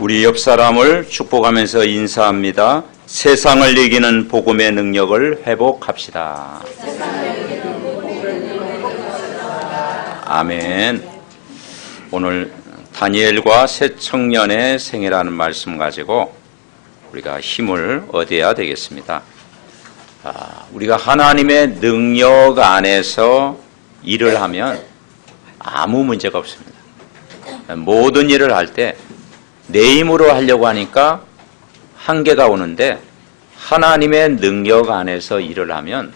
우리 옆 사람을 축복하면서 인사합니다. 세상을 이기는 복음의 능력을 회복합시다. 아멘. 오늘 다니엘과 새 청년의 생애라는 말씀 가지고 우리가 힘을 얻어야 되겠습니다. 우리가 하나님의 능력 안에서 일을 하면 아무 문제가 없습니다. 모든 일을 할 때 내 힘으로 하려고 하니까 한계가 오는데 하나님의 능력 안에서 일을 하면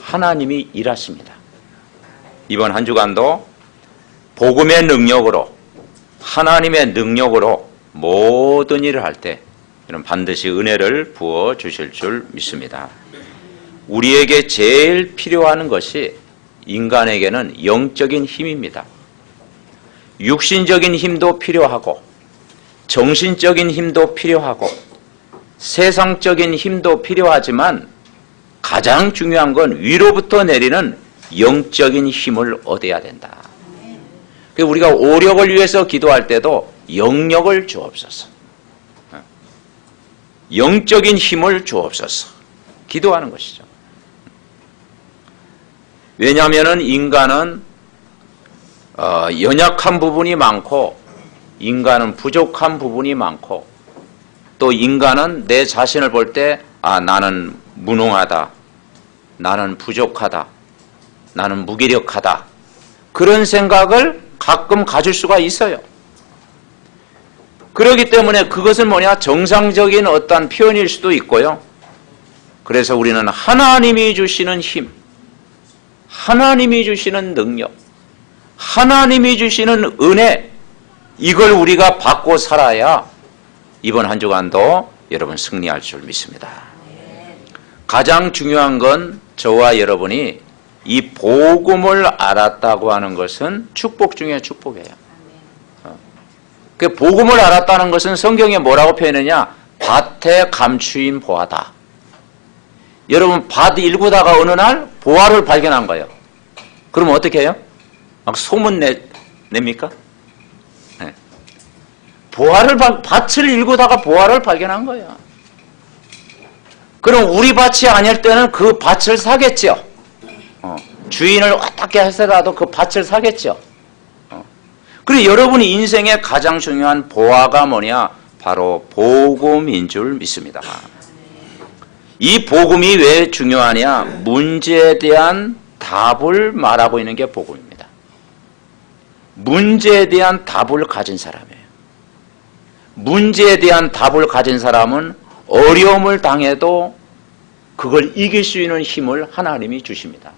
하나님이 일하십니다. 이번 한 주간도 복음의 능력으로, 하나님의 능력으로 모든 일을 할 때 반드시 은혜를 부어 주실 줄 믿습니다. 우리에게 제일 필요한 것이 인간에게는 영적인 힘입니다. 육신적인 힘도 필요하고 정신적인 힘도 필요하고 세상적인 힘도 필요하지만 가장 중요한 건 위로부터 내리는 영적인 힘을 얻어야 된다. 우리가 오력을 위해서 기도할 때도 영력을 주옵소서, 영적인 힘을 주옵소서 기도하는 것이죠. 왜냐하면 인간은 연약한 부분이 많고 인간은 부족한 부분이 많고 또 인간은 내 자신을 볼 때 나는 무능하다, 나는 부족하다, 나는 무기력하다 그런 생각을 가끔 가질 수가 있어요. 그렇기 때문에 그것은 뭐냐? 정상적인 어떤 표현일 수도 있고요. 그래서 우리는 하나님이 주시는 힘, 하나님이 주시는 능력, 하나님이 주시는 은혜, 이걸 우리가 받고 살아야 이번 한 주간도 여러분 승리할 줄 믿습니다. 가장 중요한 건 저와 여러분이 이 복음을 알았다고 하는 것은 축복 중에 축복이에요. 그 복음을 알았다는 것은 성경에 뭐라고 표현하냐? 밭에 감추인 보화다. 여러분 밭 일구다가 어느 날 보화를 발견한 거예요. 그러면 어떻게 해요? 막 소문 냅니까? 네. 밭을 일구다가 보화를 발견한 거예요. 그럼 우리 밭이 아닐 때는 그 밭을 사겠죠. 주인을 어떻게 해서라도 그 밭을 사겠죠. 그리고 여러분이 인생의 가장 중요한 보화가 뭐냐? 바로 복음인 줄 믿습니다. 이 복음이 왜 중요하냐? 문제에 대한 답을 말하고 있는 게 복음입니다. 문제에 대한 답을 가진 사람이에요. 문제에 대한 답을 가진 사람은 어려움을 당해도 그걸 이길 수 있는 힘을 하나님이 주십니다.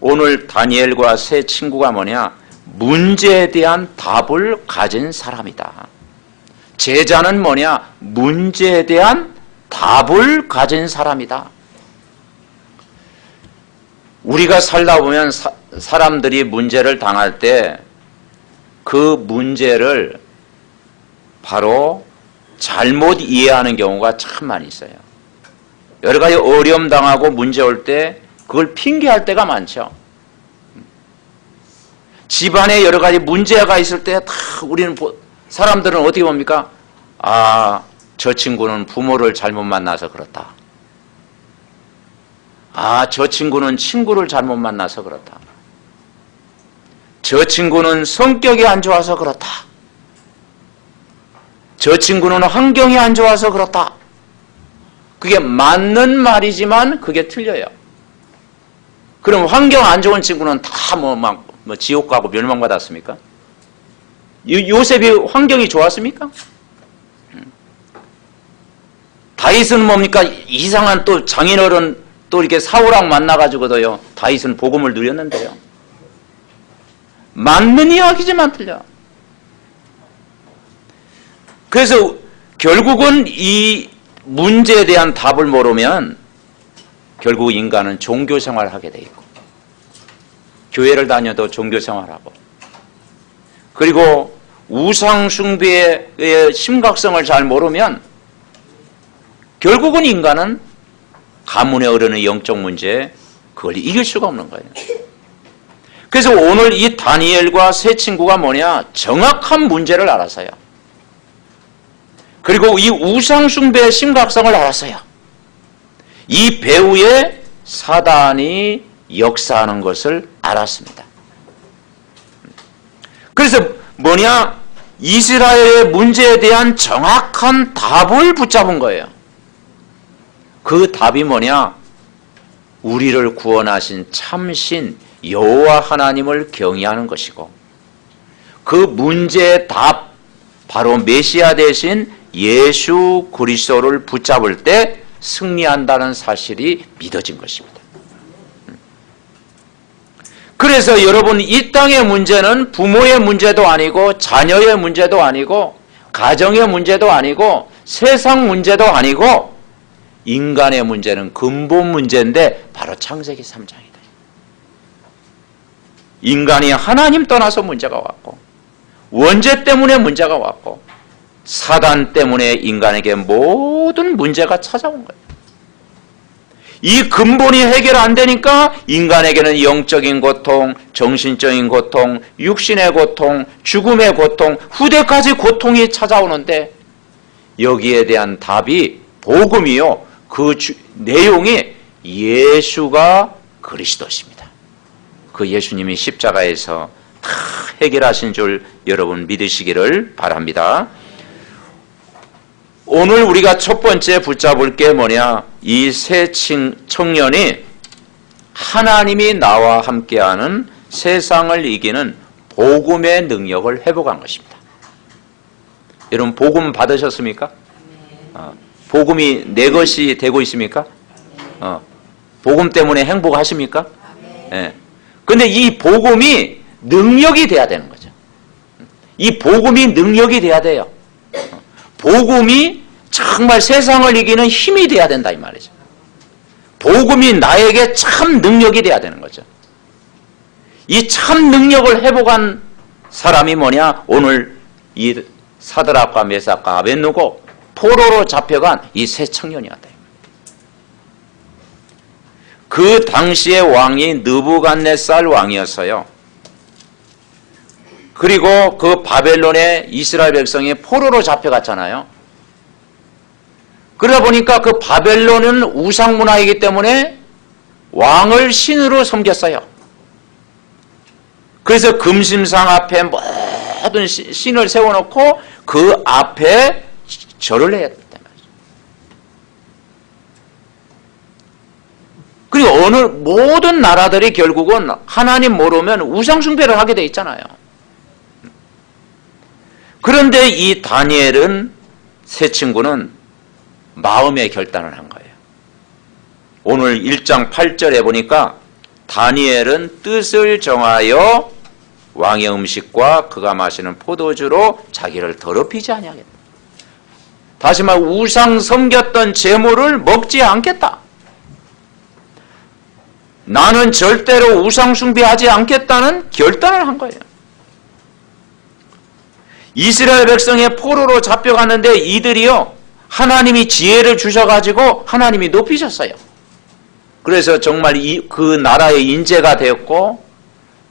오늘 다니엘과 세 친구가 뭐냐? 문제에 대한 답을 가진 사람이다. 제자는 뭐냐? 문제에 대한 답을 가진 사람이다. 우리가 살다 보면 사람들이 문제를 당할 때 그 문제를 바로 잘못 이해하는 경우가 참 많이 있어요. 여러 가지 어려움 당하고 문제 올 때 그걸 핑계할 때가 많죠. 집안에 여러 가지 문제가 있을 때 다 우리는 사람들은 어떻게 봅니까? 저 친구는 부모를 잘못 만나서 그렇다. 저 친구는 친구를 잘못 만나서 그렇다. 저 친구는 성격이 안 좋아서 그렇다. 저 친구는 환경이 안 좋아서 그렇다. 그게 맞는 말이지만 그게 틀려요. 그럼 환경 안 좋은 친구는 다 지옥 가고 멸망받았습니까? 요셉이 환경이 좋았습니까? 다윗은 뭡니까? 이상한 또 장인어른 또 이렇게 사울랑 만나가지고도요, 다윗은 복음을 누렸는데요. 맞는 이야기지만 틀려. 그래서 결국은 이 문제에 대한 답을 모르면 결국 인간은 종교생활을 하게 돼 있고 교회를 다녀도 종교생활하고 그리고 우상숭배의 심각성을 잘 모르면 결국은 인간은 가문에 어르는 영적 문제 그걸 이길 수가 없는 거예요. 그래서 오늘 이 다니엘과 세 친구가 뭐냐? 정확한 문제를 알았어요. 그리고 이 우상숭배의 심각성을 알았어요. 이 배후에 사단이 역사하는 것을 알았습니다. 그래서 뭐냐? 이스라엘의 문제에 대한 정확한 답을 붙잡은 거예요. 그 답이 뭐냐? 우리를 구원하신 참신 여호와 하나님을 경외하는 것이고, 그 문제의 답, 바로 메시아 대신 예수 그리스도를 붙잡을 때 승리한다는 사실이 믿어진 것입니다. 그래서 여러분, 이 땅의 문제는 부모의 문제도 아니고 자녀의 문제도 아니고 가정의 문제도 아니고 세상 문제도 아니고 인간의 문제는 근본 문제인데 바로 창세기 3장이다. 인간이 하나님 떠나서 문제가 왔고, 원죄 때문에 문제가 왔고, 사단 때문에 인간에게 모든 문제가 찾아온 거예요. 이 근본이 해결 안 되니까 인간에게는 영적인 고통, 정신적인 고통, 육신의 고통, 죽음의 고통, 후대까지 고통이 찾아오는데, 여기에 대한 답이 복음이요, 그 내용이 예수가 그리스도십니다. 그 예수님이 십자가에서 다 해결하신 줄 여러분 믿으시기를 바랍니다. 오늘 우리가 첫 번째 붙잡을 게 뭐냐? 이 세 청년이 하나님이 나와 함께하는 세상을 이기는 복음의 능력을 회복한 것입니다. 여러분, 복음 받으셨습니까? 복음이 내 것이 되고 있습니까? 복음 때문에 행복하십니까? 네. 근데 이 복음이 능력이 돼야 되는 거죠. 이 복음이 능력이 돼야 돼요. 복음이 정말 세상을 이기는 힘이 돼야 된다 이 말이죠. 복음이 나에게 참 능력이 돼야 되는 거죠. 이 참 능력을 회복한 사람이 뭐냐? 오늘 이 사드락과 메삭과 아벳느고 포로로 잡혀간 이 세 청년이었다. 그 당시의 왕이 느부갓네살 왕이었어요. 그리고 그 바벨론에 이스라엘 백성이 포로로 잡혀갔잖아요. 그러다 보니까 그 바벨론은 우상문화이기 때문에 왕을 신으로 섬겼어요. 그래서 금심상 앞에 모든 신을 세워놓고 그 앞에 절을 해야 된다. 그리고 모든 나라들이 결국은 하나님 모르면 우상숭배를 하게 돼 있잖아요. 그런데 이 다니엘은, 세 친구는 마음의 결단을 한 거예요. 오늘 1장 8절에 보니까 다니엘은 뜻을 정하여 왕의 음식과 그가 마시는 포도주로 자기를 더럽히지 아니하겠다. 다시 말해 우상 섬겼던 제물을 먹지 않겠다. 나는 절대로 우상 숭배하지 않겠다는 결단을 한 거예요. 이스라엘 백성의 포로로 잡혀갔는데 이들이요, 하나님이 지혜를 주셔가지고 하나님이 높이셨어요. 그래서 정말 그 나라의 인재가 되었고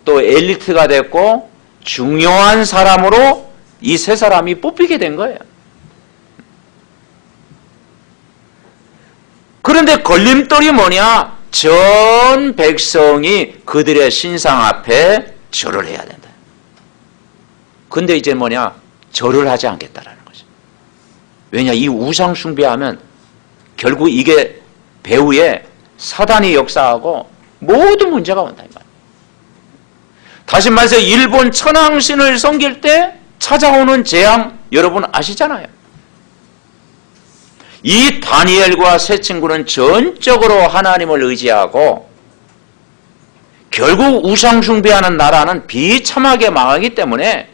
또 엘리트가 됐고 중요한 사람으로 이 세 사람이 뽑히게 된 거예요. 그런데 걸림돌이 뭐냐? 전 백성이 그들의 신상 앞에 절을 해야 된다. 근데 이제 뭐냐? 절을 하지 않겠다라는 거죠. 왜냐? 이 우상 숭배하면 결국 이게 배후에 사단이 역사하고 모든 문제가 온다 이 말이에요. 다시 말해서 일본 천황신을 섬길 때 찾아오는 재앙 여러분 아시잖아요. 이 다니엘과 세 친구는 전적으로 하나님을 의지하고 결국 우상 숭배하는 나라는 비참하게 망하기 때문에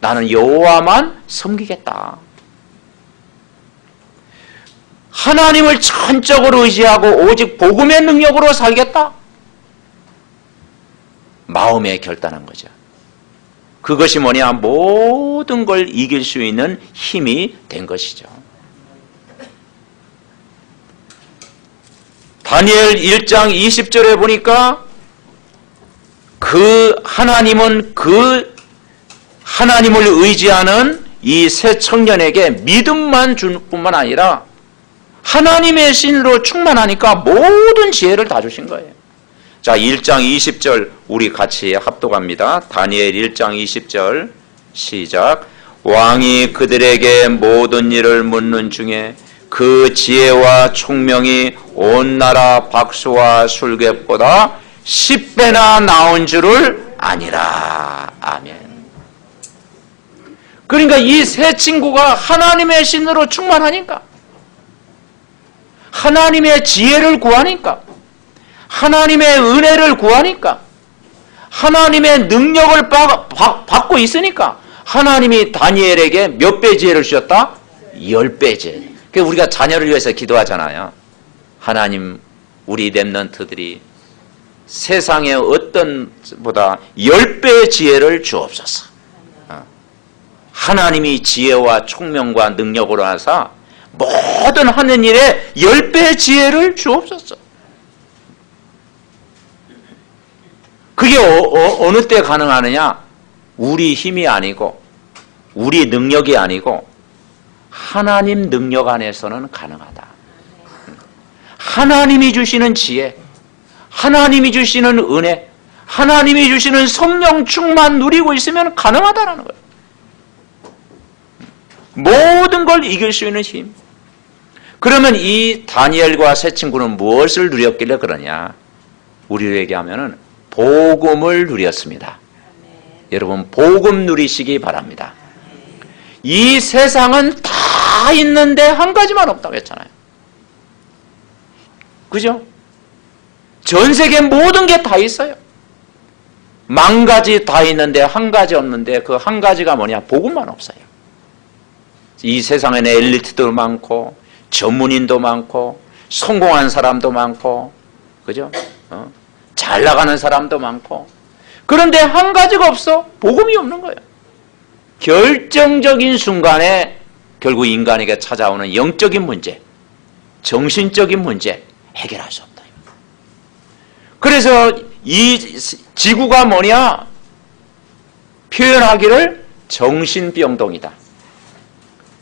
나는 여호와만 섬기겠다. 하나님을 전적으로 의지하고 오직 복음의 능력으로 살겠다. 마음에 결단한 거죠. 그것이 뭐냐? 모든 걸 이길 수 있는 힘이 된 것이죠. 다니엘 1장 20절에 보니까 그 하나님은 그 하나님을 의지하는 이 새 청년에게 믿음만 줄 뿐만 아니라 하나님의 신으로 충만하니까 모든 지혜를 다 주신 거예요. 자, 1장 20절 우리 같이 합독합니다. 다니엘 1장 20절 시작. 왕이 그들에게 모든 일을 묻는 중에 그 지혜와 총명이 온 나라 박수와 술객보다 10배나 나온 줄을 아니라. 아멘. 그러니까 이 세 친구가 하나님의 신으로 충만하니까, 하나님의 지혜를 구하니까, 하나님의 은혜를 구하니까, 하나님의 능력을 받고 있으니까 하나님이 다니엘에게 몇 배 지혜를 주셨다? 10배 지혜. 그래서 우리가 자녀를 위해서 기도하잖아요. 하나님, 우리 렘넌트들이 세상의 어떤 보다 10배의 지혜를 주옵소서. 하나님이 지혜와 총명과 능력으로 하사 모든 하는 일에 10배의 지혜를 주옵소서. 그게 어느 때 가능하느냐? 우리 힘이 아니고 우리 능력이 아니고 하나님 능력 안에서는 가능하다. 하나님이 주시는 지혜, 하나님이 주시는 은혜, 하나님이 주시는 성령 충만 누리고 있으면 가능하다는 거예요. 모든 걸 이길 수 있는 힘. 그러면 이 다니엘과 세 친구는 무엇을 누렸길래 그러냐? 우리로 얘기하면은 복음을 누렸습니다. 여러분, 복음 누리시기 바랍니다. 이 세상은 다 있는데 한 가지만 없다고 했잖아요. 그죠? 전 세계 모든 게 다 있어요. 만 가지 다 있는데 한 가지 없는데 그 한 가지가 뭐냐? 복음만 없어요. 이 세상에는 엘리트도 많고 전문인도 많고 성공한 사람도 많고, 그죠? 잘 나가는 사람도 많고, 그런데 한 가지가 없어. 복음이 없는 거예요. 결정적인 순간에 결국 인간에게 찾아오는 영적인 문제, 정신적인 문제 해결할 수 없다. 그래서 이 지구가 뭐냐? 표현하기를 정신병동이다.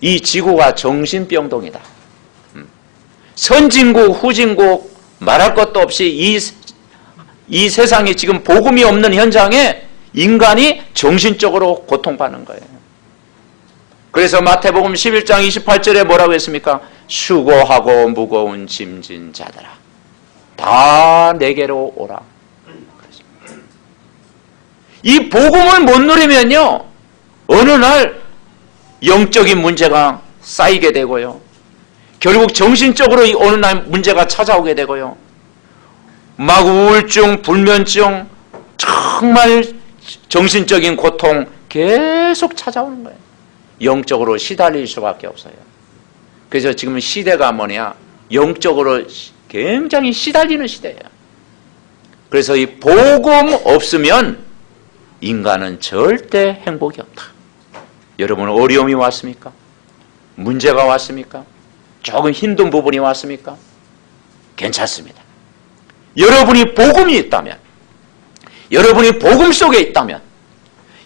이 지구가 정신병동이다. 선진국, 후진국 말할 것도 없이 이 세상에 지금 복음이 없는 현장에 인간이 정신적으로 고통받는 거예요. 그래서 마태복음 11장 28절에 뭐라고 했습니까? 수고하고 무거운 짐진 자들아, 다 내게로 오라. 이 복음을 못 누리면요, 어느 날 영적인 문제가 쌓이게 되고요, 결국 정신적으로 어느 날 문제가 찾아오게 되고요, 막 우울증, 불면증, 정말 정신적인 고통 계속 찾아오는 거예요. 영적으로 시달릴 수밖에 없어요. 그래서 지금 시대가 뭐냐? 영적으로 굉장히 시달리는 시대예요. 그래서 이 복음 없으면 인간은 절대 행복이 없다. 여러분, 어려움이 왔습니까? 문제가 왔습니까? 조금 힘든 부분이 왔습니까? 괜찮습니다. 여러분이 복음이 있다면, 여러분이 복음 속에 있다면,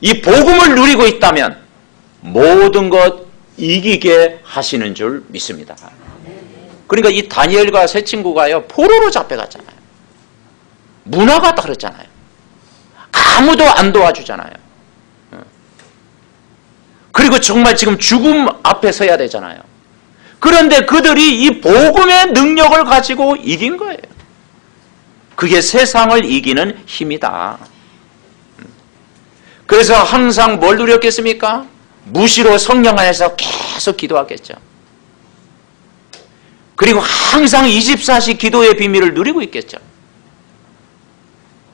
이 복음을 누리고 있다면 모든 것 이기게 하시는 줄 믿습니다. 그러니까 이 다니엘과 세 친구가요, 포로로 잡혀갔잖아요. 문화가 다르잖아요. 아무도 안 도와주잖아요. 그리고 정말 지금 죽음 앞에 서야 되잖아요. 그런데 그들이 이 복음의 능력을 가지고 이긴 거예요. 그게 세상을 이기는 힘이다. 그래서 항상 뭘 누렸겠습니까? 무시로 성령 안에서 계속 기도하겠죠. 그리고 항상 24시 기도의 비밀을 누리고 있겠죠.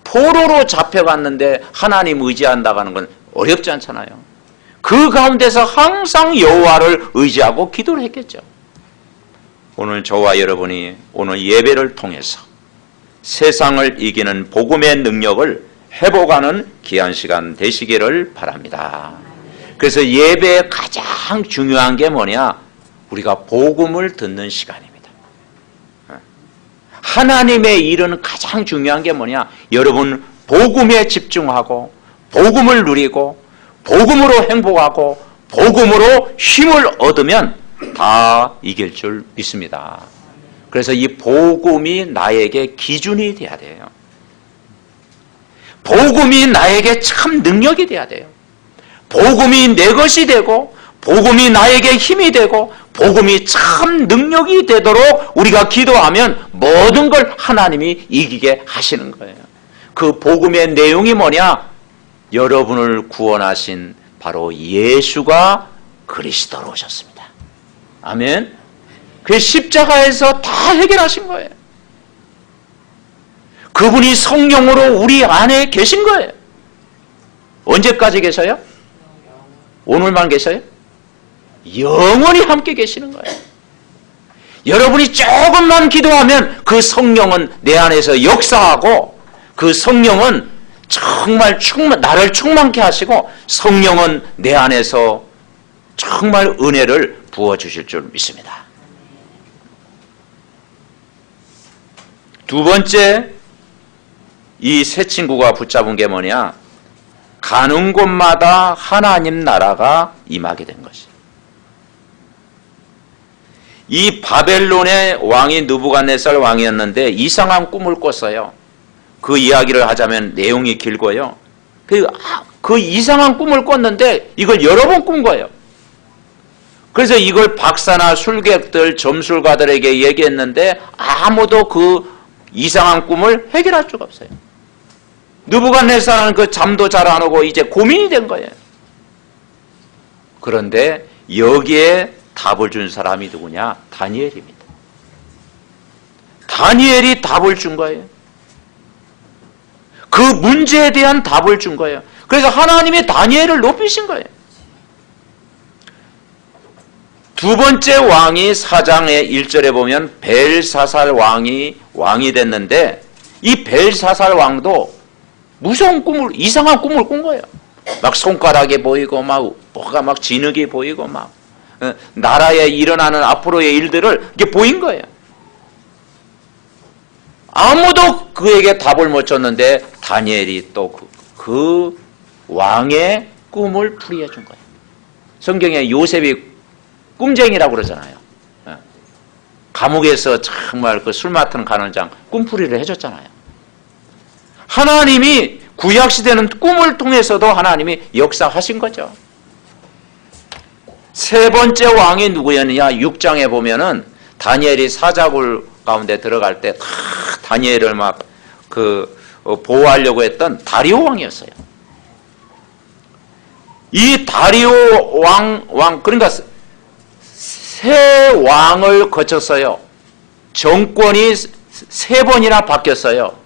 포로로 잡혀갔는데 하나님 의지한다고 하는 건 어렵지 않잖아요. 그 가운데서 항상 여호와를 의지하고 기도를 했겠죠. 오늘 저와 여러분이 오늘 예배를 통해서 세상을 이기는 복음의 능력을 회복하는 귀한 시간 되시기를 바랍니다. 그래서 예배의 가장 중요한 게 뭐냐? 우리가 복음을 듣는 시간입니다. 하나님의 일은 가장 중요한 게 뭐냐? 여러분, 복음에 집중하고 복음을 누리고 복음으로 행복하고 복음으로 힘을 얻으면 다 이길 줄 믿습니다. 그래서 이 복음이 나에게 기준이 돼야 돼요. 복음이 나에게 참 능력이 돼야 돼요. 복음이 내 것이 되고 복음이 나에게 힘이 되고 복음이 참 능력이 되도록 우리가 기도하면 모든 걸 하나님이 이기게 하시는 거예요. 그 복음의 내용이 뭐냐? 여러분을 구원하신 바로 예수가 그리스도로 오셨습니다. 아멘. 그 십자가에서 다 해결하신 거예요. 그분이 성령으로 우리 안에 계신 거예요. 언제까지 계셔요? 오늘만 계셔요? 영원히 함께 계시는 거예요. 여러분이 조금만 기도하면 그 성령은 내 안에서 역사하고 그 성령은 정말 나를 충만케 하시고 성령은 내 안에서 정말 은혜를 부어주실 줄 믿습니다. 두 번째, 이 세 친구가 붙잡은 게 뭐냐? 가는 곳마다 하나님 나라가 임하게 된 것이. 이 바벨론의 왕이 느부갓네살 왕이었는데 이상한 꿈을 꿨어요. 그 이야기를 하자면 내용이 길고요. 그 이상한 꿈을 꿨는데 이걸 여러 번 꾼 거예요. 그래서 이걸 박사나 술객들, 점술가들에게 얘기했는데 아무도 그 이상한 꿈을 해결할 수가 없어요. 느부갓네살은 그 잠도 잘 안 오고 이제 고민이 된 거예요. 그런데 여기에 답을 준 사람이 누구냐? 다니엘입니다. 다니엘이 답을 준 거예요. 그 문제에 대한 답을 준 거예요. 그래서 하나님이 다니엘을 높이신 거예요. 두 번째 왕이 4장의 1절에 보면 벨사살 왕이 됐는데 이 벨사살 왕도 무서운 꿈을, 이상한 꿈을 꾼 거예요. 막 손가락이 보이고 뭐가 막 진흙이 보이고 나라에 일어나는 앞으로의 일들을 이렇게 보인 거예요. 아무도 그에게 답을 못 줬는데 다니엘이 또 그 왕의 꿈을 풀이해 준 거예요. 성경에 요셉이 꿈쟁이라고 그러잖아요. 감옥에서 정말 그 술 맡은 간원장 꿈풀이를 해줬잖아요. 하나님이 구약시대는 꿈을 통해서도 하나님이 역사하신 거죠. 세 번째 왕이 누구였느냐? 6장에 보면은 다니엘이 사자굴 가운데 들어갈 때 다니엘을 보호하려고 했던 다리오 왕이었어요. 이 다리오 그러니까 세 왕을 거쳤어요. 정권이 세 번이나 바뀌었어요.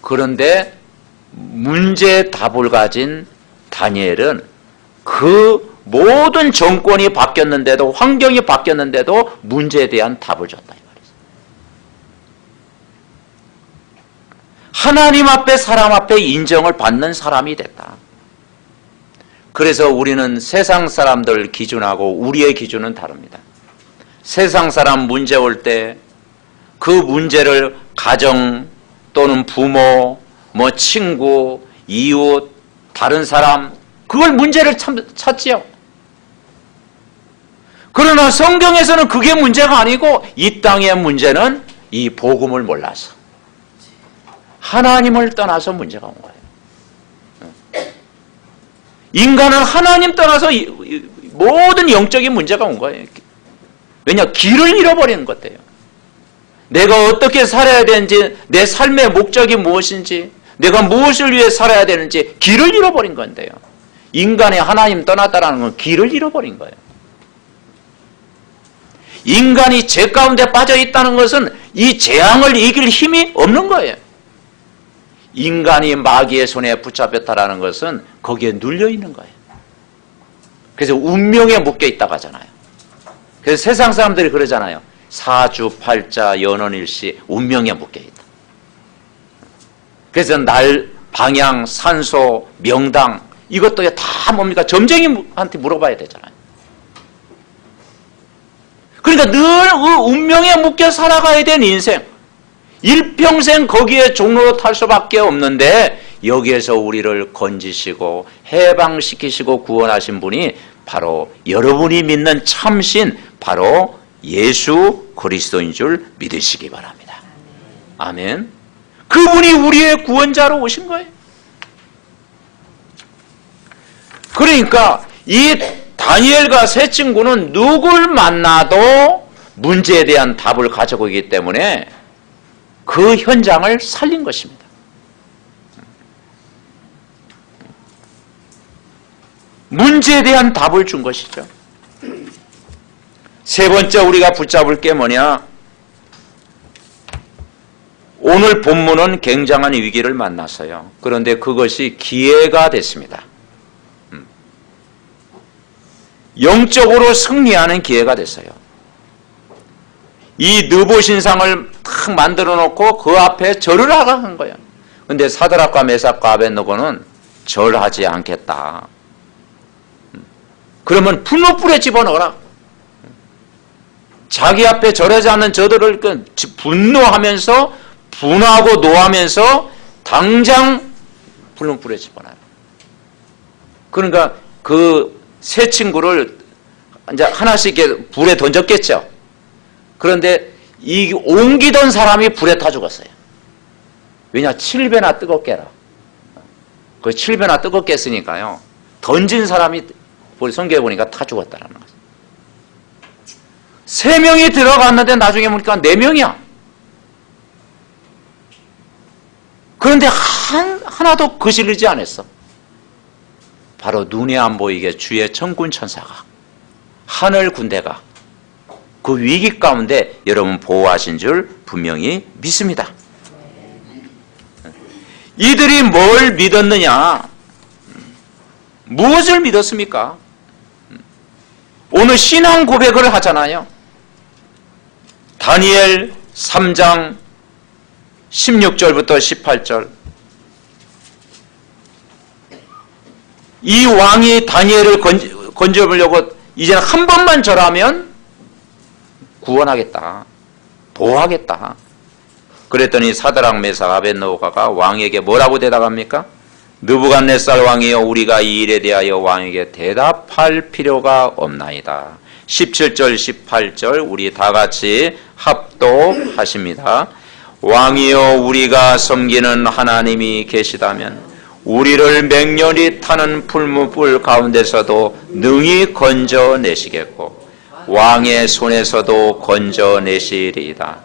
그런데 문제의 답을 가진 다니엘은 그 모든 정권이 바뀌었는데도, 환경이 바뀌었는데도 문제에 대한 답을 줬다 이 말이죠. 하나님 앞에, 사람 앞에 인정을 받는 사람이 됐다. 그래서 우리는 세상 사람들 기준하고 우리의 기준은 다릅니다. 세상 사람 문제 올 때 그 문제를 가정 또는 부모, 친구, 이웃, 다른 사람, 그걸 문제를 찾지요. 그러나 성경에서는 그게 문제가 아니고 이 땅의 문제는 이 복음을 몰라서 하나님을 떠나서 문제가 온 거예요. 인간은 하나님 떠나서 모든 영적인 문제가 온 거예요. 왜냐? 길을 잃어버리는 것 같아요. 내가 어떻게 살아야 되는지, 내 삶의 목적이 무엇인지, 내가 무엇을 위해 살아야 되는지 길을 잃어버린 건데요. 인간이 하나님 떠났다는 건 길을 잃어버린 거예요. 인간이 죄 가운데 빠져 있다는 것은 이 재앙을 이길 힘이 없는 거예요. 인간이 마귀의 손에 붙잡혔다는 것은 거기에 눌려 있는 거예요. 그래서 운명에 묶여 있다고 하잖아요. 그래서 세상 사람들이 그러잖아요. 사주팔자 연원일시 운명에 묶여 있다. 그래서 날, 방향, 산소, 명당 이것도 다 뭡니까? 점쟁이한테 물어봐야 되잖아요. 그러니까 늘 그 운명에 묶여 살아가야 되는 인생, 일평생 거기에 종로로 탈 수밖에 없는데 여기에서 우리를 건지시고 해방시키시고 구원하신 분이 바로 여러분이 믿는 참신 바로 예수 그리스도인 줄 믿으시기 바랍니다. 아멘. 그분이 우리의 구원자로 오신 거예요. 그러니까 이 다니엘과 세 친구는 누굴 만나도 문제에 대한 답을 가지고 있기 때문에 그 현장을 살린 것입니다. 문제에 대한 답을 준 것이죠. 세 번째 우리가 붙잡을 게 뭐냐? 오늘 본문은 굉장한 위기를 만났어요. 그런데 그것이 기회가 됐습니다. 영적으로 승리하는 기회가 됐어요. 이 느보 신상을 탁 만들어 놓고 그 앞에 절을 하라 한 거예요. 근데 사드락과 메삭과 아벳느고는 절하지 않겠다. 그러면 분노불에 집어넣어라. 자기 앞에 절하지 않는 저들을 분노하면서 분하고 노하면서 당장 분노불에 집어넣어요. 그러니까 그 세 친구를 이제 하나씩 이렇게 불에 던졌겠죠. 그런데 이 옮기던 사람이 불에 타 죽었어요. 왜냐? 7배나 뜨겁게라. 그 7배나 뜨겁게 했으니까요. 던진 사람이 성경에 보니까 타 죽었다라는 거죠. 3명이 들어갔는데 나중에 보니까 4명이야. 그런데 하나도 거슬리지 않았어. 바로 눈에 안 보이게 주의 천군 천사가 하늘 군대가 그 위기 가운데 여러분 보호하신 줄 분명히 믿습니다. 이들이 뭘 믿었느냐? 무엇을 믿었습니까? 오늘 신앙 고백을 하잖아요. 다니엘 3장 16절부터 18절. 이 왕이 다니엘을 건져보려고 이제는 한 번만 절하면 구원하겠다. 보호하겠다. 그랬더니 사드락 메삭 아벳느고가 왕에게 뭐라고 대답합니까? 느부갓네살 왕이여 우리가 이 일에 대하여 왕에게 대답할 필요가 없나이다. 17절 18절 우리 다 같이 합독하십니다. 왕이여 우리가 섬기는 하나님이 계시다면 우리를 맹렬히 타는 풀무불 가운데서도 능히 건져내시겠고 왕의 손에서도 건져내시리이다.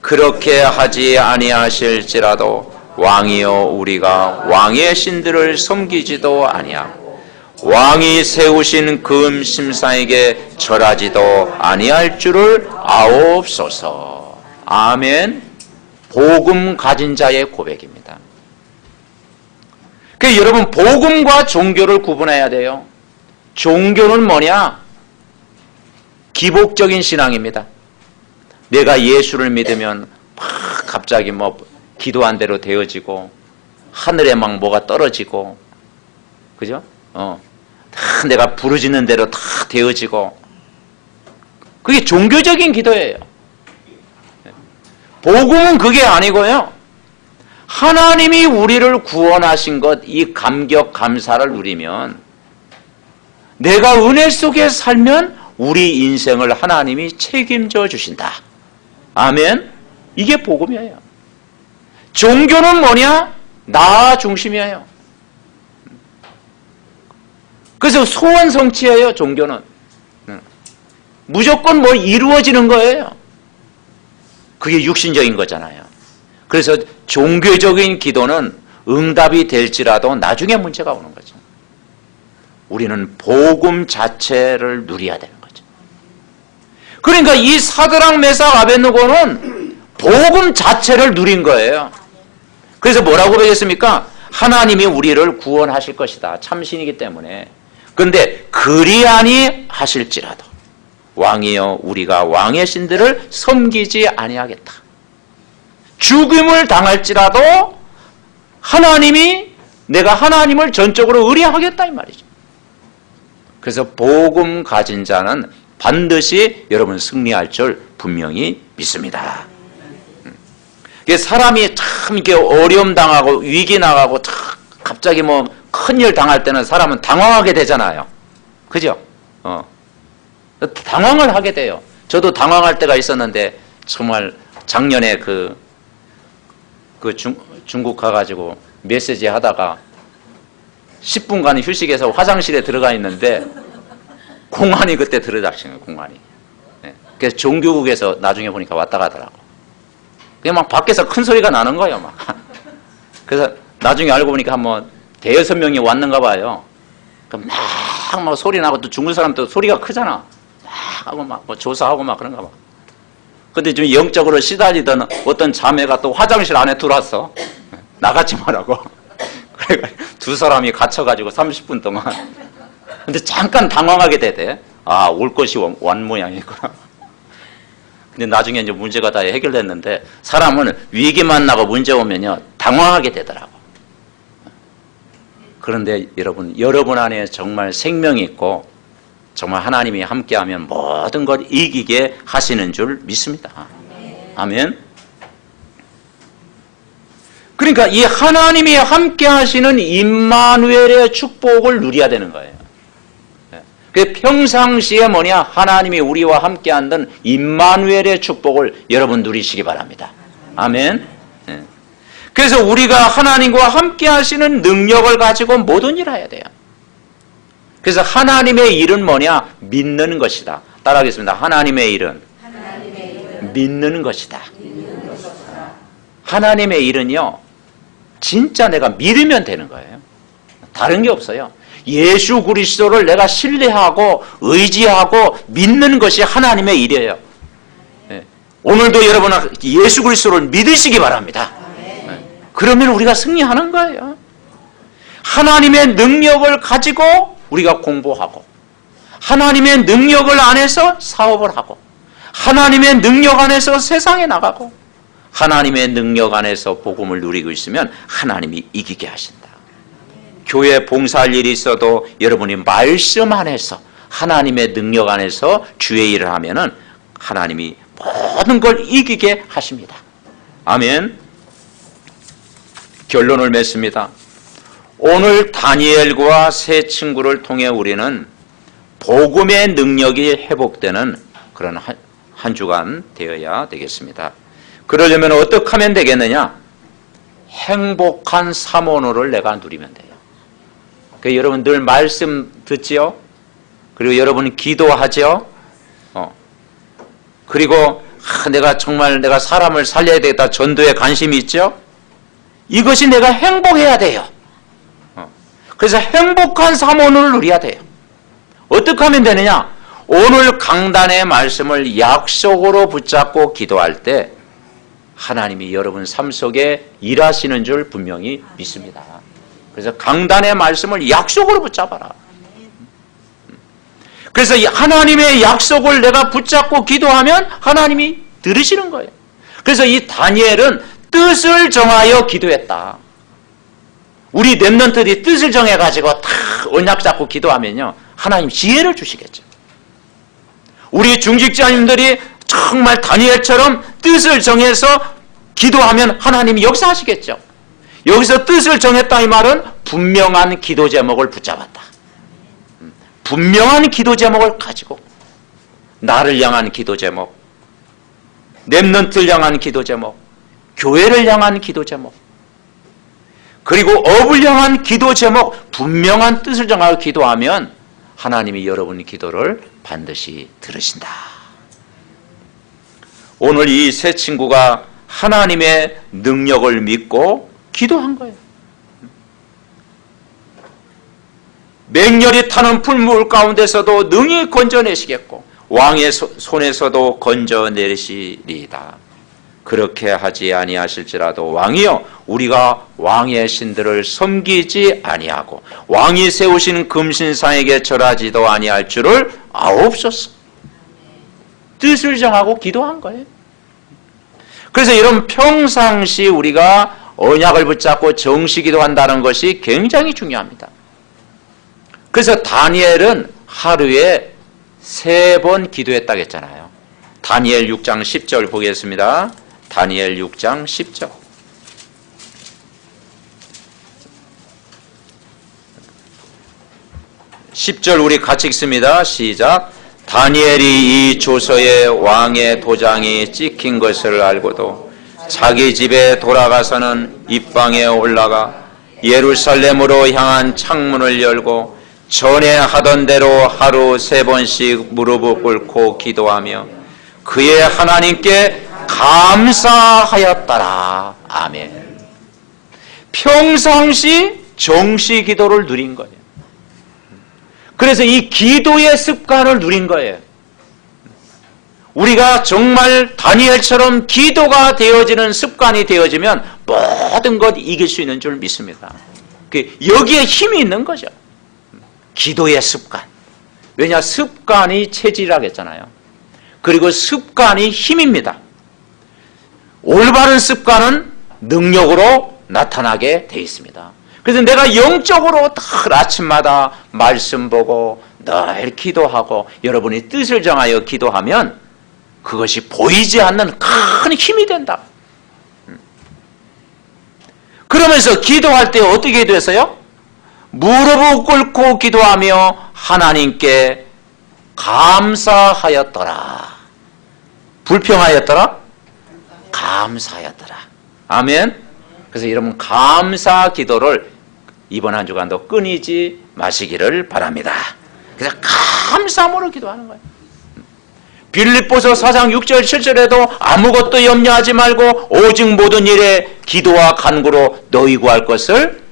그렇게 하지 아니하실지라도 왕이여 우리가 왕의 신들을 섬기지도 아니하고 왕이 세우신 금 심상에게 절하지도 아니할 줄을 아옵소서. 아멘. 복음 가진 자의 고백입니다. 그러니까 여러분 복음과 종교를 구분해야 돼요. 종교는 뭐냐? 기복적인 신앙입니다. 내가 예수를 믿으면 막 갑자기 뭐 기도한 대로 되어지고 하늘에 막 뭐가 떨어지고 그죠? 다 내가 부르짖는 대로 다 되어지고 그게 종교적인 기도예요. 복음은 그게 아니고요. 하나님이 우리를 구원하신 것, 이 감격, 감사를 누리면 내가 은혜 속에 살면 우리 인생을 하나님이 책임져 주신다. 아멘. 이게 복음이에요. 종교는 뭐냐? 나 중심이에요. 그래서 소원 성취예요. 종교는 무조건 뭐 이루어지는 거예요. 그게 육신적인 거잖아요. 그래서 종교적인 기도는 응답이 될지라도 나중에 문제가 오는 거죠. 우리는 복음 자체를 누려야 되는 거죠. 그러니까 이 사드락 메삭 아벳느고는 복음 자체를 누린 거예요. 그래서 뭐라고 고백했습니까? 하나님이 우리를 구원하실 것이다. 참신이기 때문에. 그런데 그리 아니하실지라도 왕이여 우리가 왕의 신들을 섬기지 아니하겠다. 죽임을 당할지라도 하나님이 내가 하나님을 전적으로 의뢰하겠다 이 말이죠. 그래서 복음 가진 자는 반드시 여러분 승리할 줄 분명히 믿습니다. 사람이 참 이렇게 어려움 당하고 위기 나가고 참 갑자기 뭐 큰일 당할 때는 사람은 당황하게 되잖아요. 그죠? 당황을 하게 돼요. 저도 당황할 때가 있었는데 정말 작년에 중국 가가지고 메시지 하다가 10분간 휴식해서 화장실에 들어가 있는데 공안이 그때 들어닥친 거예요. 공안이. 그래서 종교국에서 나중에 보니까 왔다 가더라고. 그냥 막 밖에서 큰 소리가 나는 거예요. 막. 그래서 나중에 알고 보니까 한번 대여섯 명이 왔는가 봐요. 막 소리 나고 또 중국 사람도 소리가 크잖아. 막 하고 막 뭐 조사하고 막 그런가 봐. 근데 좀 영적으로 시달리던 어떤 자매가 또 화장실 안에 들어왔어. 나가지 말라고. 그래 두 사람이 갇혀가지고 30분 동안. 근데 잠깐 당황하게 되대. 아, 올 것이 완 모양이구나. 근데 나중에 이제 문제가 다 해결됐는데 사람은 위기 만나고 문제 오면요 당황하게 되더라고. 그런데 여러분 안에 정말 생명이 있고 정말 하나님이 함께하면 모든 걸 이기게 하시는 줄 믿습니다. 아멘. 그러니까 이 하나님이 함께하시는 임마누엘의 축복을 누려야 되는 거예요. 그 평상시에 뭐냐? 하나님이 우리와 함께하는 임마누엘의 축복을 여러분 누리시기 바랍니다. 아멘. 그래서 우리가 하나님과 함께하시는 능력을 가지고 모든 일을 해야 돼요. 그래서 하나님의 일은 뭐냐? 믿는 것이다. 따라하겠습니다. 하나님의 일은 믿는 것이다. 하나님의 일은요, 진짜 내가 믿으면 되는 거예요. 다른 게 없어요. 예수 그리스도를 내가 신뢰하고 의지하고 믿는 것이 하나님의 일이에요. 오늘도 여러분 예수 그리스도를 믿으시기 바랍니다. 그러면 우리가 승리하는 거예요. 하나님의 능력을 가지고 우리가 공부하고 하나님의 능력을 안에서 사업을 하고 하나님의 능력 안에서 세상에 나가고 하나님의 능력 안에서 복음을 누리고 있으면 하나님이 이기게 하신다. 교회 봉사할 일이 있어도 여러분이 말씀 안에서 하나님의 능력 안에서 주의 일을 하면은 하나님이 모든 걸 이기게 하십니다. 아멘. 결론을 맺습니다. 오늘 다니엘과 세 친구를 통해 우리는 복음의 능력이 회복되는 그런 한 주간 되어야 되겠습니다. 그러려면 어떻게 하면 되겠느냐? 행복한 사모노를 내가 누리면 돼요. 여러분 늘 말씀 듣지요? 그리고 여러분 기도하죠? 그리고 내가 정말 내가 사람을 살려야 되겠다 전도에 관심이 있죠? 이것이 내가 행복해야 돼요. 그래서 행복한 사모노를 누려야 돼요. 어떻게 하면 되느냐? 오늘 강단의 말씀을 약속으로 붙잡고 기도할 때 하나님이 여러분 삶 속에 일하시는 줄 분명히 믿습니다. 그래서 강단의 말씀을 약속으로 붙잡아라. 그래서 하나님의 약속을 내가 붙잡고 기도하면 하나님이 들으시는 거예요. 그래서 이 다니엘은 뜻을 정하여 기도했다. 우리 렘넌트들이 뜻을 정해가지고 다 언약 잡고 기도하면요 하나님 지혜를 주시겠죠. 우리 중직자님들이 정말 다니엘처럼 뜻을 정해서 기도하면 하나님이 역사하시겠죠. 여기서 뜻을 정했다 이 말은 분명한 기도 제목을 붙잡았다. 분명한 기도 제목을 가지고 나를 향한 기도 제목, 렘넌트를 향한 기도 제목, 교회를 향한 기도 제목, 그리고 업을 향한 기도 제목, 분명한 뜻을 정하고 기도하면 하나님이 여러분 기도를 반드시 들으신다. 오늘 이 세 친구가 하나님의 능력을 믿고 기도한 거예요. 맹렬히 타는 풀물 가운데서도 능히 건져내시겠고 왕의 손에서도 건져내시리이다. 그렇게 하지 아니하실지라도 왕이여 우리가 왕의 신들을 섬기지 아니하고 왕이 세우신 금신상에게 절하지도 아니할 줄을 아옵소서. 뜻을 정하고 기도한 거예요. 그래서 이런 평상시 우리가 언약을 붙잡고 정시기도 한다는 것이 굉장히 중요합니다. 그래서 다니엘은 하루에 3번 기도했다고 했잖아요. 다니엘 6장 10절 보겠습니다. 다니엘 6장 10절. 10절 우리 같이 읽습니다. 시작. 다니엘이 이 조서에 왕의 도장이 찍힌 것을 알고도 자기 집에 돌아가서는 입방에 올라가 예루살렘으로 향한 창문을 열고 전에 하던 대로 하루 3번씩 무릎을 꿇고 기도하며 그의 하나님께 감사하였더라. 아멘. 평상시 정시 기도를 누린 거예요. 그래서 이 기도의 습관을 누린 거예요. 우리가 정말 다니엘처럼 기도가 되어지는 습관이 되어지면 모든 것 이길 수 있는 줄 믿습니다. 여기에 힘이 있는 거죠. 기도의 습관. 왜냐? 습관이 체질이라고 했잖아요. 그리고 습관이 힘입니다. 올바른 습관은 능력으로 나타나게 돼 있습니다. 그래서 내가 영적으로 늘 아침마다 말씀 보고 늘 기도하고 여러분이 뜻을 정하여 기도하면 그것이 보이지 않는 큰 힘이 된다. 그러면서 기도할 때 어떻게 기도했어요? 무릎을 꿇고 기도하며 하나님께 감사하였더라. 불평하였더라? 감사하였더라. 아멘. 그래서 여러분 감사 기도를 이번 한 주간도 끊이지 마시기를 바랍니다. 그래서 감사함으로 기도하는 거예요. 빌립보서 4장 6절 7절에도 아무것도 염려하지 말고 오직 모든 일에 기도와 간구로 너희 구할 것을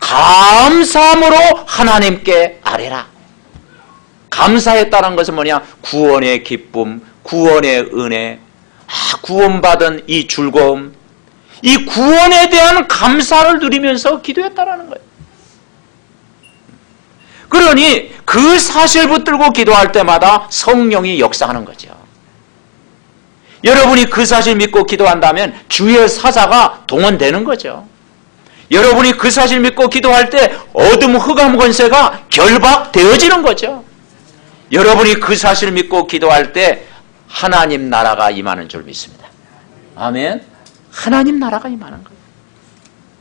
감사함으로 하나님께 아뢰라. 감사했다는 것은 뭐냐? 구원의 기쁨, 구원의 은혜, 구원받은 이 즐거움, 이 구원에 대한 감사를 누리면서 기도했다라는 거예요. 그러니 그 사실 붙들고 기도할 때마다 성령이 역사하는 거죠. 여러분이 그 사실 믿고 기도한다면 주의 사자가 동원되는 거죠. 여러분이 그 사실 믿고 기도할 때 어둠 흑암 권세가 결박되어지는 거죠. 여러분이 그 사실 믿고 기도할 때 하나님 나라가 임하는 줄 믿습니다. 아멘. 하나님 나라가 임하는 거예요.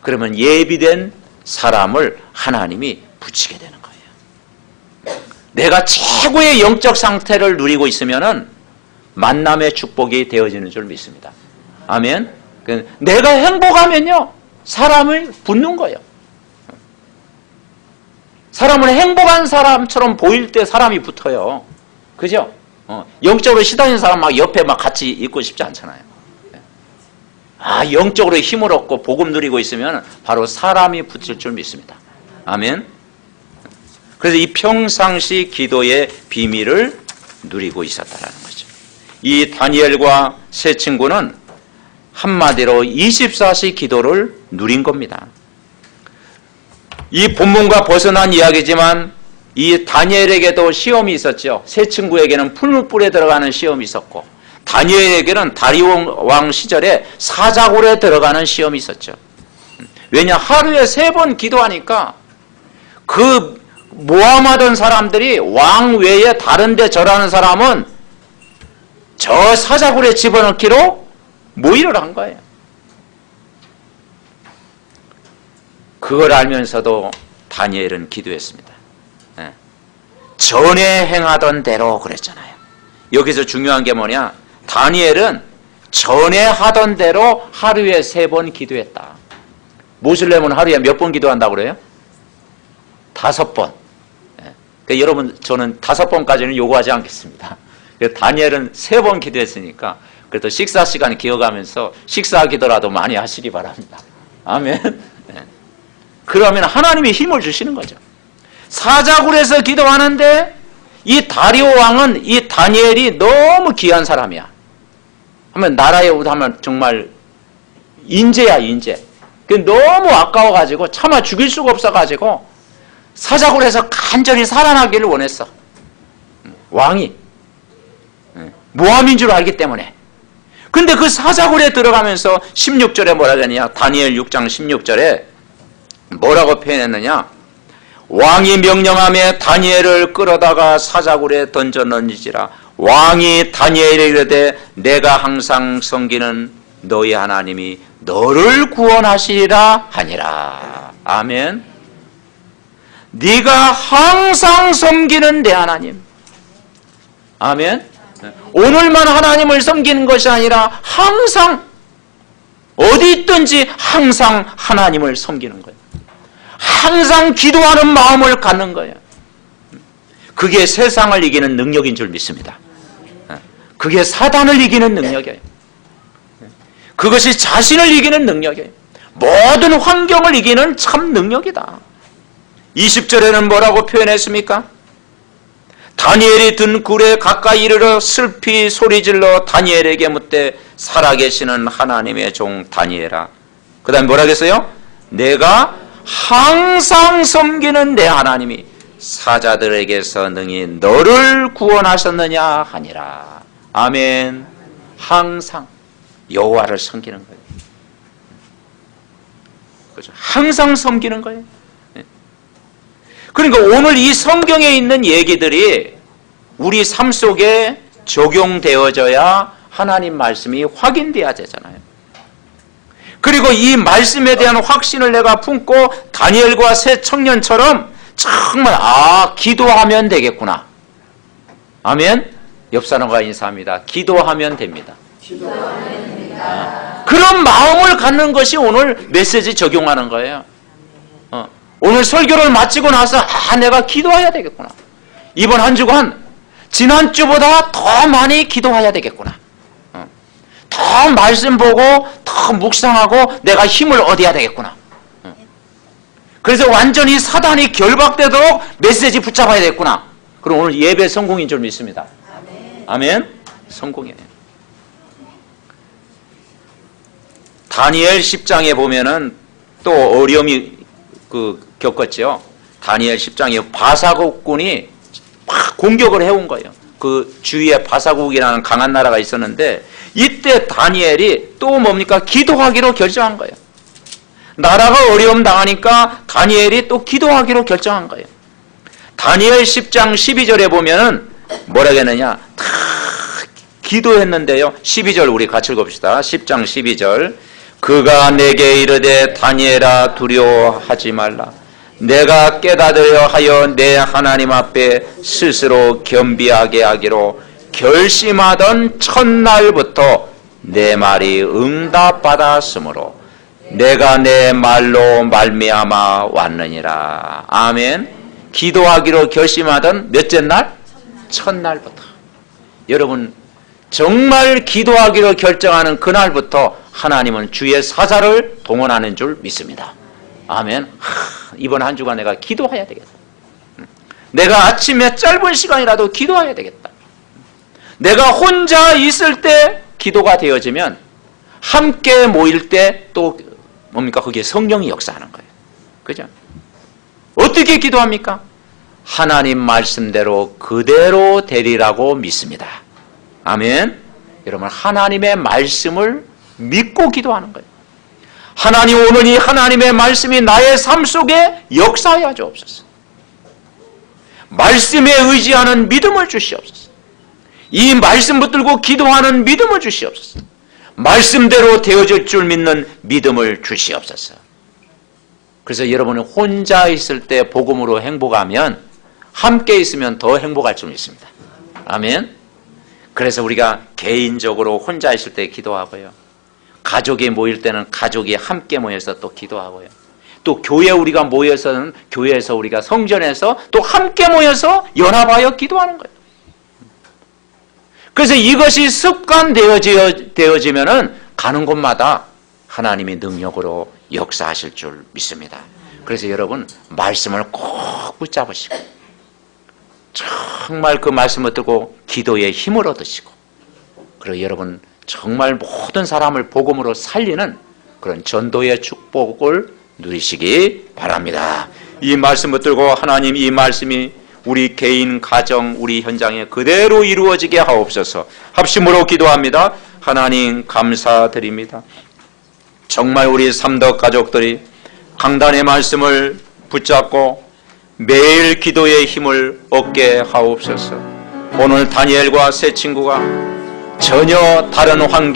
그러면 예비된 사람을 하나님이 붙이게 되는 거예요. 내가 최고의 영적 상태를 누리고 있으면은 만남의 축복이 되어지는 줄 믿습니다. 아멘. 내가 행복하면요 사람을 붙는 거예요. 사람은 행복한 사람처럼 보일 때 사람이 붙어요. 그죠? 영적으로 시달리는 사람 막 옆에 막 같이 있고 싶지 않잖아요. 영적으로 힘을 얻고 복음 누리고 있으면 바로 사람이 붙을 줄 믿습니다. 아멘. 그래서 이 평상시 기도의 비밀을 누리고 있었다라는 거죠. 이 다니엘과 세 친구는 한마디로 24시 기도를 누린 겁니다. 이 본문과 벗어난 이야기지만 이 다니엘에게도 시험이 있었죠. 세 친구에게는 풀무불에 들어가는 시험이 있었고 다니엘에게는 다리오 왕 시절에 사자굴에 들어가는 시험이 있었죠. 왜냐? 하루에 3번 기도하니까 그 모함하던 사람들이 왕 외에 다른 데 절하는 사람은 저 사자굴에 집어넣기로 모의를 한 거예요. 그걸 알면서도 다니엘은 기도했습니다. 전에 행하던 대로 그랬잖아요. 여기서 중요한 게 뭐냐? 다니엘은 전에 하던 대로 하루에 3번 기도했다. 모슬렘은 하루에 몇 번 기도한다고 그래요? 5번. 그러니까 여러분 저는 5번까지는 요구하지 않겠습니다. 다니엘은 3번 기도했으니까 그래도 식사 시간 기억하면서 식사 기도라도 많이 하시기 바랍니다. 아멘. 그러면 하나님이 힘을 주시는 거죠. 사자굴에서 기도하는데 이 다리오 왕은 이 다니엘이 너무 귀한 사람이야. 하면 나라에 하면 정말 인재야 인재. 너무 아까워가지고 차마 죽일 수가 없어가지고 사자굴에서 간절히 살아나기를 원했어. 왕이 모함인 줄 알기 때문에. 근데 그 사자굴에 들어가면서 16절에 뭐라 그러냐? 다니엘 6장 16절에 뭐라고 표현했느냐? 왕이 명령하며 다니엘을 끌어다가 사자굴에 던져 넣는지라. 왕이 다니엘에게 이르되 내가 항상 섬기는 너희 하나님이 너를 구원하시리라 하니라. 아멘. 네가 항상 섬기는 내 하나님. 아멘. 오늘만 하나님을 섬기는 것이 아니라 항상 어디 있든지 항상 하나님을 섬기는 거예요. 항상 기도하는 마음을 갖는 거예요. 그게 세상을 이기는 능력인 줄 믿습니다. 그게 사단을 이기는 능력이에요. 그것이 자신을 이기는 능력이에요. 모든 환경을 이기는 참 능력이다. 20절에는 뭐라고 표현했습니까? 다니엘이 든 굴에 가까이 이르러 슬피 소리질러 다니엘에게 묻되 살아계시는 하나님의 종 다니엘아. 그 다음에 뭐라 했어요? 내가 항상 섬기는 내 하나님이 사자들에게서 능히 너를 구원하셨느냐 하니라. 아멘. 항상 여호와를 섬기는 거예요. 그렇죠? 항상 섬기는 거예요. 그러니까 오늘 이 성경에 있는 얘기들이 우리 삶 속에 적용되어져야 하나님 말씀이 확인돼야 되잖아요. 그리고 이 말씀에 대한 확신을 내가 품고 다니엘과 새 청년처럼 정말 기도하면 되겠구나. 아멘. 옆 사람과 인사합니다. 기도하면 됩니다. 그런 마음을 갖는 것이 오늘 메시지 적용하는 거예요. 오늘 설교를 마치고 나서 내가 기도해야 되겠구나. 이번 한 주간 지난주보다 더 많이 기도해야 되겠구나. 더 말씀 보고 더 묵상하고 내가 힘을 얻어야 되겠구나. 그래서 완전히 사단이 결박되도록 메시지 붙잡아야 되겠구나. 그럼 오늘 예배 성공인 줄 믿습니다. 아멘. 성공이에요. 다니엘 10장에 보면은 또 어려움이 겪었죠. 다니엘 10장에 바사국군이 막 공격을 해온 거예요. 그 주위에 바사국이라는 강한 나라가 있었는데 이때 다니엘이 또 뭡니까? 기도하기로 결정한 거예요. 나라가 어려움 당하니까 다니엘이 또 기도하기로 결정한 거예요. 다니엘 10장 12절에 보면은 뭐라고 했느냐? 다 기도했는데요. 12절 우리 같이 읽읍시다. 10장 12절. 그가 내게 이르되 다니엘아 두려워하지 말라. 내가 깨닫으려 하여 내 하나님 앞에 스스로 겸비하게 하기로 결심하던 첫날부터 내 말이 응답받았으므로 내가 내 말로 말미암아 왔느니라. 아멘. 기도하기로 결심하던 몇째 날? 첫날부터. 여러분 정말 기도하기로 결정하는 그날부터 하나님은 주의 사자를 동원하는 줄 믿습니다. 아멘. 이번 한 주간 내가 기도해야 되겠다. 내가 아침에 짧은 시간이라도 기도해야 되겠다. 내가 혼자 있을 때 기도가 되어지면 함께 모일 때 또 뭡니까? 그게 성령이 역사하는 거예요. 그죠? 어떻게 기도합니까? 하나님 말씀대로 그대로 되리라고 믿습니다. 아멘. 여러분 하나님의 말씀을 믿고 기도하는 거예요. 하나님 오늘 이 하나님의 말씀이 나의 삶 속에 역사하여 주옵소서. 말씀에 의지하는 믿음을 주시옵소서. 이 말씀 붙들고 기도하는 믿음을 주시옵소서. 말씀대로 되어질 줄 믿는 믿음을 주시옵소서. 그래서 여러분은 혼자 있을 때 복음으로 행복하면 함께 있으면 더 행복할 줄 믿습니다. 아멘. 그래서 우리가 개인적으로 혼자 있을 때 기도하고요. 가족이 모일 때는 가족이 함께 모여서 또 기도하고요. 또 교회 우리가 모여서는 교회에서 우리가 성전에서 또 함께 모여서 연합하여 기도하는 거예요. 그래서 이것이 습관되어지면은 가는 곳마다 하나님이 능력으로 역사하실 줄 믿습니다. 그래서 여러분 말씀을 꼭 붙잡으시고 정말 그 말씀을 듣고 기도에 힘을 얻으시고 그리고 여러분 정말 모든 사람을 복음으로 살리는 그런 전도의 축복을 누리시기 바랍니다. 이 말씀 붙들고 하나님 이 말씀이 우리 개인, 가정, 우리 현장에 그대로 이루어지게 하옵소서. 합심으로 기도합니다. 하나님 감사드립니다. 정말 우리 삼덕 가족들이 강단의 말씀을 붙잡고 매일 기도의 힘을 얻게 하옵소서. 오늘 다니엘과 세 친구가 전혀 다른 환경